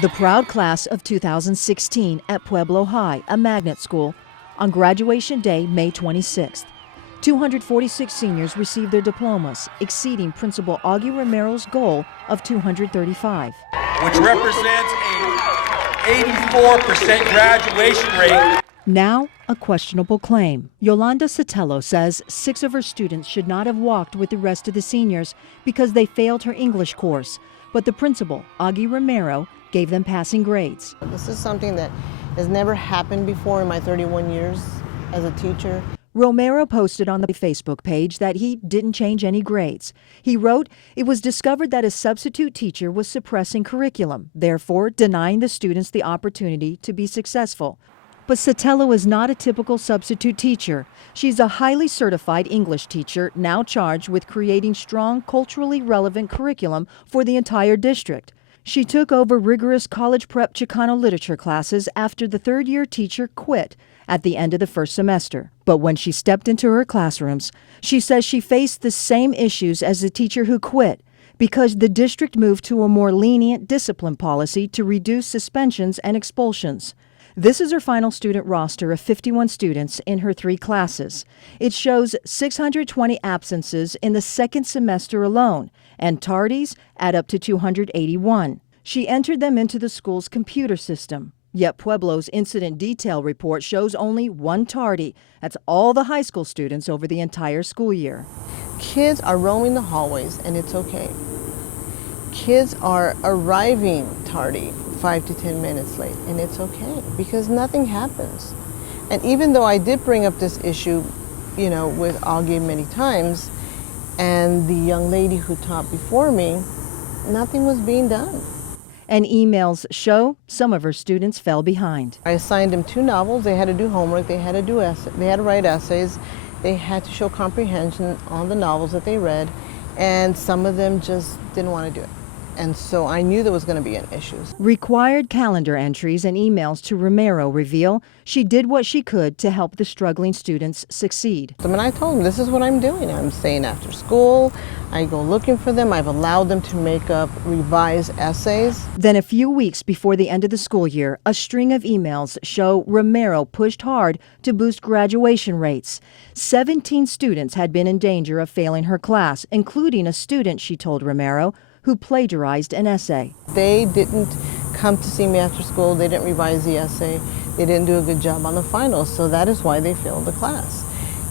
The proud class of 2016 at Pueblo High, a magnet school, on graduation day, May 26th. 246 seniors received their diplomas, exceeding Principal Augie Romero's goal of 235. Which represents a 84% graduation rate. Now, a questionable claim. Yolanda Sotelo says 6 of her students should not have walked with the rest of the seniors because they failed her English course. But the principal, Augie Romero, gave them passing grades. This is something that has never happened before in my 31 years as a teacher. Romero posted on the Facebook page that he didn't change any grades. He wrote, "It was discovered that a substitute teacher was suppressing curriculum, therefore denying the students the opportunity to be successful." But Sotelo is not a typical substitute teacher. She's a highly certified English teacher now charged with creating strong, culturally relevant curriculum for the entire district. She took over rigorous college prep Chicano literature classes after the third-year teacher quit at the end of the first semester. But when she stepped into her classrooms, she says she faced the same issues as the teacher who quit because the district moved to a more lenient discipline policy to reduce suspensions and expulsions. This is her final student roster of 51 students in her 3 classes. It shows 620 absences in the second semester alone, and tardies add up to 281. She entered them into the school's computer system. Yet Pueblo's incident detail report shows only 1 tardy. That's all the high school students over the entire school year. Kids are roaming the hallways, and it's okay. Kids are arriving tardy, 5 to 10 minutes late, and it's okay because nothing happens. And even though I did bring up this issue, with Augie many times, and the young lady who taught before me, nothing was being done. And emails show some of her students fell behind. I assigned them 2 novels. They had to do homework. They had to do they had to write essays. They had to show comprehension on the novels that they read, and some of them just didn't want to do it. And so I knew there was going to be an issue. Required calendar entries and emails to Romero reveal she did what she could to help the struggling students succeed. So when I told them, this is what I'm doing. I'm staying after school. I go looking for them. I've allowed them to make up revised essays. Then a few weeks before the end of the school year, a string of emails show Romero pushed hard to boost graduation rates. 17 students had been in danger of failing her class, including a student, she told Romero, who plagiarized an essay. They didn't come to see me after school. They didn't revise the essay. They didn't do a good job on the finals, so that is why they failed the class.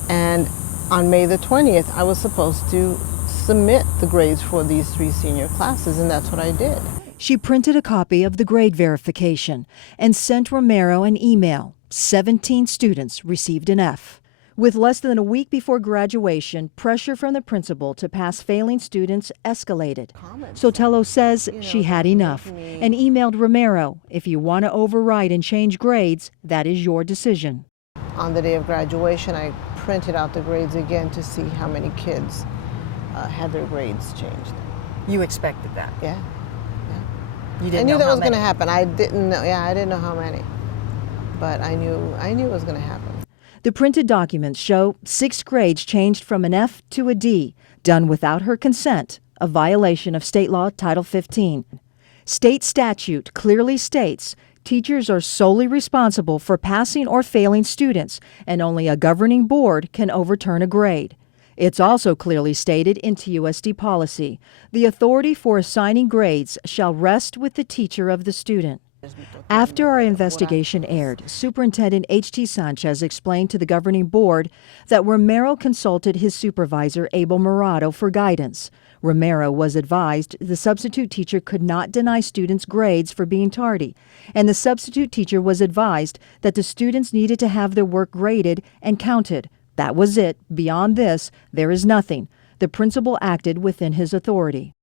And on May the 20th, I was supposed to submit the grades for these 3 senior classes, and that's what I did. She printed a copy of the grade verification and sent Romero an email. 17 students received an F. With less than a week before graduation, pressure from the principal to pass failing students escalated. Sotelo says she had enough and emailed Romero, "If you want to override and change grades, that is your decision." On the day of graduation, I printed out the grades again to see how many kids had their grades changed. You expected that? Yeah. You didn't I knew know that how was going to many. happen. I didn't know how many, but I knew it was going to happen. The printed documents show 6 grades changed from an F to a D, done without her consent, a violation of state law Title 15. State statute clearly states teachers are solely responsible for passing or failing students, and only a governing board can overturn a grade. It's also clearly stated in TUSD policy, the authority for assigning grades shall rest with the teacher of the student. After our investigation aired, Superintendent H.T. Sanchez explained to the governing board that Romero consulted his supervisor, Abel Morado, for guidance. Romero was advised the substitute teacher could not deny students grades for being tardy, and the substitute teacher was advised that the students needed to have their work graded and counted. That was it. Beyond this, there is nothing. The principal acted within his authority.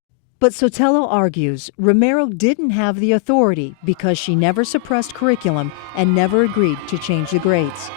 But Sotelo argues Romero didn't have the authority because she never suppressed curriculum and never agreed to change the grades.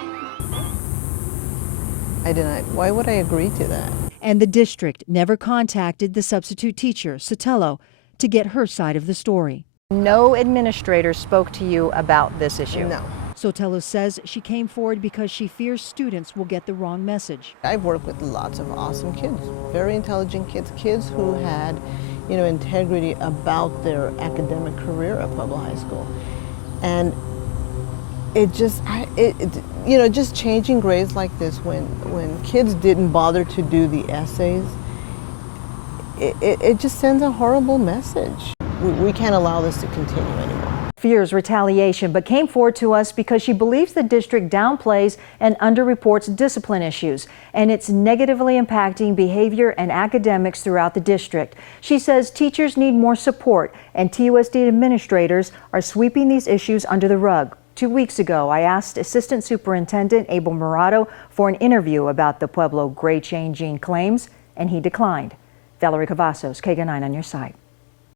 I didn't. Why would I agree to that? And the district never contacted the substitute teacher, Sotelo, to get her side of the story. No administrator spoke to you about this issue? No. Sotelo says she came forward because she fears students will get the wrong message. I've worked with lots of awesome kids, very intelligent kids, kids who had, integrity about their academic career at Pueblo High School. And it just, just changing grades like this when kids didn't bother to do the essays, it just sends a horrible message. We can't allow this to continue anymore. Fears retaliation, but came forward to us because she believes the district downplays and underreports discipline issues, and it's negatively impacting behavior and academics throughout the district. She says teachers need more support, and TUSD administrators are sweeping these issues under the rug. 2 weeks ago, I asked Assistant Superintendent Abel Murado for an interview about the Pueblo grade-changing claims, and he declined. Valerie Cavazos, KGUN-9 on your side.